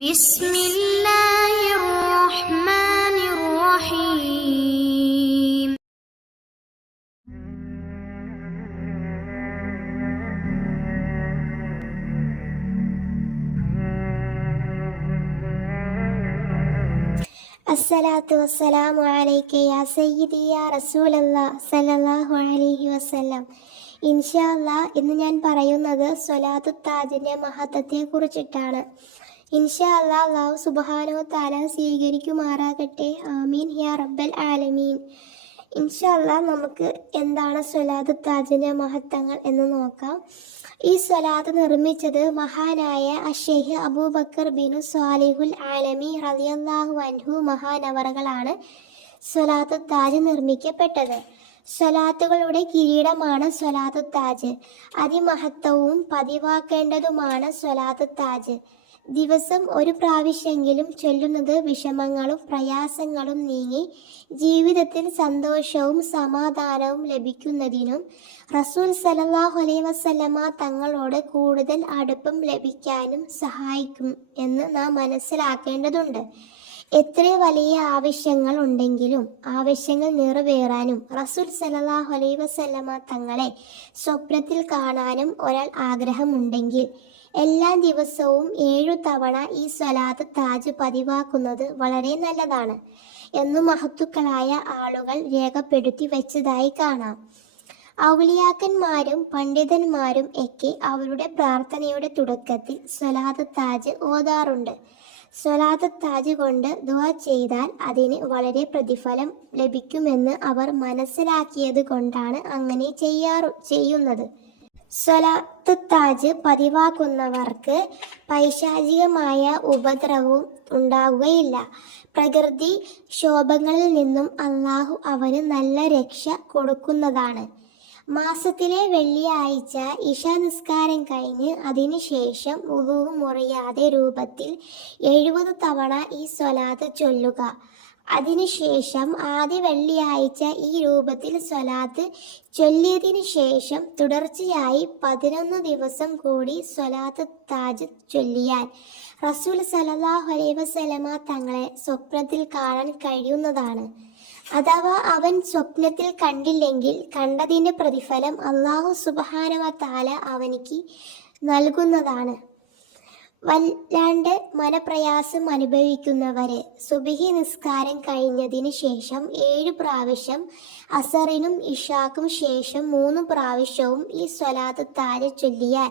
بسم الله الرحمن الرحيم. അസ്സലാത്തു വസ്സലാമു അലൈക യാ സയ്യിദി യാ റസൂലല്ലാഹ് സല്ലല്ലാഹു അലൈഹി വസല്ലം. ഇൻഷാ അല്ലാഹ് ഇന്ന് ഞാൻ പറയുന്നത് സ്വലാത്തു താജിന്റെ മഹത്വത്തെ കുറിച്ചിട്ടാണ്. ഇൻഷാ അല്ലാഹ് അല്ലാഹു സുബ്ഹാനഹു തആല സ്വീകരിക്കുമാറാകട്ടെ. ആമീൻ യാ റബ്ബൽ ആലമീൻ. ഇൻഷാ അല്ലാഹ് നമുക്ക് എന്താണ് സ്വലാത്തു താജിന്റെ മഹത്വങ്ങൾ എന്ന് നോക്കാം. ഈ സ്വലാത്ത് നിർമ്മിച്ചത് മഹാനായ അഷേഖ് അബൂബക്കർ ബിനു സ്വാലിഹുൽ ആലമി റളിയല്ലാഹു അൻഹു മഹാനവറുകളാണ് സ്വലാത്തു താജ് നിർമ്മിക്കപ്പെട്ടത്. സ്വലാത്തുകളുടെ കിരീടമാണ് സ്വലാത്തു താജ്. അതിമഹത്വവും പതിവാക്കേണ്ടതുമാണ് സ്വലാത്തു താജ്. ദിവസം ഒരു പ്രാവശ്യമെങ്കിലും ചൊല്ലുന്നത് വിഷമങ്ങളും പ്രയാസങ്ങളും നീങ്ങി ജീവിതത്തിൽ സന്തോഷവും സമാധാനവും ലഭിക്കുന്നതിനും റസൂൽ സല്ലല്ലാഹു അലൈഹി വസല്ലമ തങ്ങളോട് കൂടുതൽ അടുപ്പം ലഭിക്കാനും സഹായിക്കും എന്ന് നാം മനസ്സിലാക്കേണ്ടതുണ്ട്. എത്ര വലിയ ആവശ്യങ്ങൾ ഉണ്ടെങ്കിലും ആവശ്യങ്ങൾ നിറവേറാനും റസൂൽ സല്ലല്ലാഹു അലൈഹി വസല്ലമ തങ്ങളെ സ്വപ്നത്തിൽ കാണാനും ഒരാൾ ആഗ്രഹമുണ്ടെങ്കിൽ എല്ലാ ദിവസവും 7 തവണ ഈ സ്വലാത്ത് താജ് പതിവാക്കുന്നത് വളരെ നല്ലതാണ് എന്നു മഹത്തുക്കളായ ആളുകൾ രേഖപ്പെടുത്തി വെച്ചതായി കാണാം. ഔലിയാക്കന്മാരും പണ്ഡിതന്മാരും ഒക്കെ അവരുടെ പ്രാർത്ഥനയുടെ തുടക്കത്തിൽ സ്വലാത്ത് താജ് ഓതാറുണ്ട്. സ്വലാത്ത് താജ് കൊണ്ട് ദുആ ചെയ്താൽ അതിന് വളരെ പ്രതിഫലം ലഭിക്കുമെന്ന് അവർ മനസ്സിലാക്കിയത് കൊണ്ടാണ് അങ്ങനെ ചെയ്യുന്നത്. സ്വലാത്ത് താജ് പതിവാക്കുന്നവർക്ക് പൈശാചികമായ ഉപദ്രവവും ഉണ്ടാകുകയില്ല. പ്രകൃതി ക്ഷോഭങ്ങളിൽ നിന്നും അള്ളാഹു അവന് നല്ല രക്ഷ കൊടുക്കുന്നതാണ്. മാസത്തിലെ വെള്ളിയാഴ്ച ഇശാ നിസ്കാരം കഴിഞ്ഞ് അതിനുശേഷം വുളൂ മുറിയാതെ രൂപത്തിൽ 70 തവണ ഈ സ്വലാത്ത് ചൊല്ലുക. അതിനുശേഷം ആദ്യ വെള്ളിയാഴ്ച ഈ രൂപത്തിൽ സ്വലാത്ത് ചൊല്ലിയതിനു ശേഷം തുടർച്ചയായി 11 ദിവസം കൂടി സ്വലാത്ത് താജ് ചൊല്ലിയാൽ റസൂൽ സല്ലല്ലാഹു അലൈഹി വസല്ലമ തങ്ങളെ സ്വപ്നത്തിൽ കാണാൻ കഴിയുന്നതാണ്. അഥവാ അവൻ സ്വപ്നത്തിൽ കണ്ടില്ലെങ്കിൽ കണ്ടതിൻ്റെ പ്രതിഫലം അല്ലാഹു സുബ്ഹാനഹു വ തആല അവനിക്ക് നൽകുന്നതാണ്. വല്ലാണ്ട് മനപ്രയാസം അനുഭവിക്കുന്നവരെ സുബ്ഹി നിസ്കാരം കഴിഞ്ഞതിന് ശേഷം 7 പ്രാവശ്യം, അസറിനും ഇഷാക്കും ശേഷം 3 പ്രാവശ്യവും ഈ സ്വലാത്ത് താജ് ചൊല്ലിയാൽ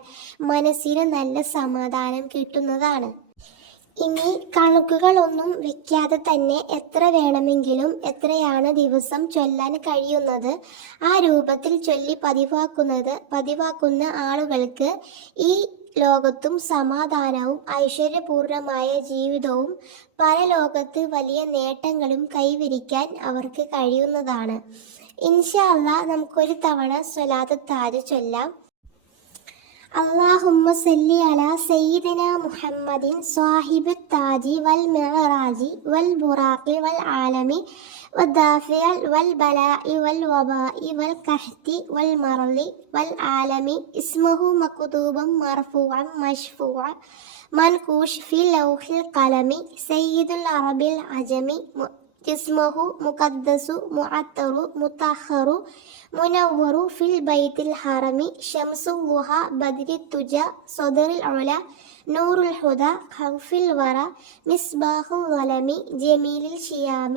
മനസ്സിന് നല്ല സമാധാനം കിട്ടുന്നതാണ്. ഇനി കണക്കുകളൊന്നും വെക്കാതെ തന്നെ എത്ര വേണമെങ്കിലും എത്രയാണ് ദിവസം ചൊല്ലാൻ കഴിയുന്നത് ആ രൂപത്തിൽ ചൊല്ലി പതിവാക്കുന്ന ആളുകൾക്ക് ഈ ലോകത്തും സമാധാനവും ഐശ്വര്യപൂർണമായ ജീവിതവും പരലോകത്ത് വലിയ നേട്ടങ്ങളും കൈവരിക്കാൻ അവർക്ക് കഴിയുന്നതാണ്. ഇൻഷാ അല്ലാഹ് നമുക്കൊരു തവണ സ്വലാത്ത് താജ് ചൊല്ലാം. اللهم صل على سيدنا محمد صاحب التاج والمعراج والبراق والعالم والدافع والبلاء والوباء والقحط والمرض والعالم اسمه مكتوبا مرفوعا مشفوعا منقوش في لوح القلم سيد العرب العجم جسمه مقدس معطر مطهر منور في البيت الحرم شمس الضحى بدر الدجى صدر العلا نور الهدى خوف الورى مصباح الظلم جميل الشيام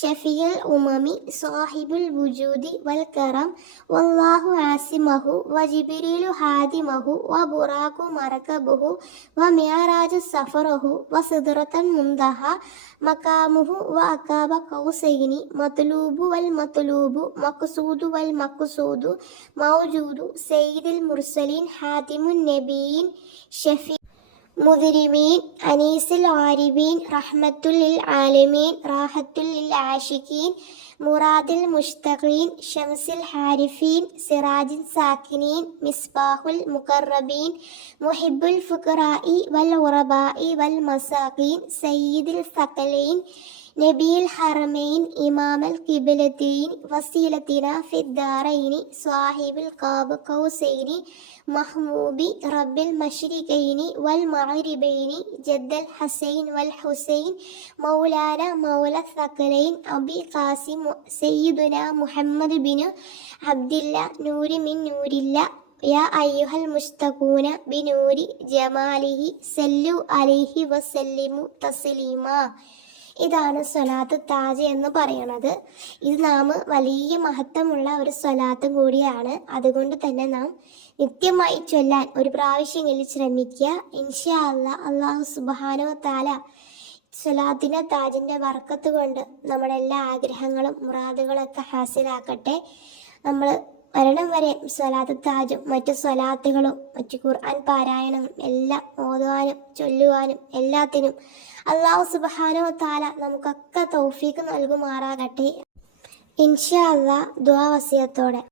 شفيع الأمم صاحب الوجود والكرم والله عاصمه وجبريل حادمه وبراق مركبه ومعراج سفره وسدرة منتهى مقامه وأقاب قوسين مطلوب والمطلوب مقصود والمقصود موجود سيد المرسلين حاتم النبيين شفيع മുദ്രിമീൻ അനീസുൽ ആരിബീൻ റഹ്മത്തുൽ ലിൽ ആലമീൻ റാഹത്തുൽ ലിൽ ആശിഖീൻ മുറാദിൽ മുഷ്തഖീൻ ഷംസുൽ ഹാരിഫീൻ സിറാജിൽ സാക്കിനീൻ മിസ്ബാഹുൽ മുഖറബീൻ മുഹിബ്ബുൽ ഫുഖറാഇ വൽ ഉറബാഇ വൽ മസാഖീൻ സയ്യിദുൽ സഖലൈൻ നബിയിൽ ഹറമൈൻ ഇമാമൽ കിബിലത്തൈൻ വസീലത്തിന ഫിദ്ദാറൈനി സ്വാഹിബുൽ ഖാബ് കൗസൈനി മഹ്മൂബി റബ്ബിൽ മശ്രിഖൈനി വൽ മഗ്രിബൈനി ജദ്ദൽ ഹസൈൻ വൽ ഹുസൈൻ മൗലാന മൗല സഖലൈൻ അബി ഖാസിം സയ്യിദുന മുഹമ്മദ് ബിൻ അബ്ദില്ല നൂരി മിൻ നൂരില്ല യാ അയ്യുഹൽ മുസ്തഖൂന ബിനൂരി ജമാലിഹി സല്ലു അലൈഹി വസല്ലിമു തസ്ലീമാ. ഇതാണ് സ്വലാത്ത് താജ് എന്ന് പറയുന്നത്. ഇത് നാം വലിയ മഹത്വമുള്ള ഒരു സ്വലാത്തും കൂടിയാണ്. അതുകൊണ്ട് തന്നെ നാം നിത്യമായി ചൊല്ലാൻ ഒരു പ്രാവശ്യങ്ങളിൽ ശ്രമിക്കുക. ഇൻഷാ അല്ലാഹ് അല്ലാഹു സുബ്ഹാനഹു വ തആല സ്വലാത്തിൻ്റെ താജിൻ്റെ ബർക്കത്ത് കൊണ്ട് നമ്മുടെ എല്ലാ ആഗ്രഹങ്ങളും മുറാദുകളൊക്കെ ഹാസിലാക്കട്ടെ. നമ്മൾ മരണം വരെ സ്വലാത്ത് താജും മറ്റു സ്വലാത്തുകളും മറ്റു ഖുർആൻ പാരായണവും എല്ലാം ഓതുവാനും ചൊല്ലുവാനും എല്ലാത്തിനും അല്ലാഹു സുബ്ഹാനഹു വ തആല നമുക്കൊക്കെ തൗഫീഖ് നൽകുമാറാകട്ടെ. ഇൻഷാ അല്ലാഹ് ദുആ വസിയത്തോടെ.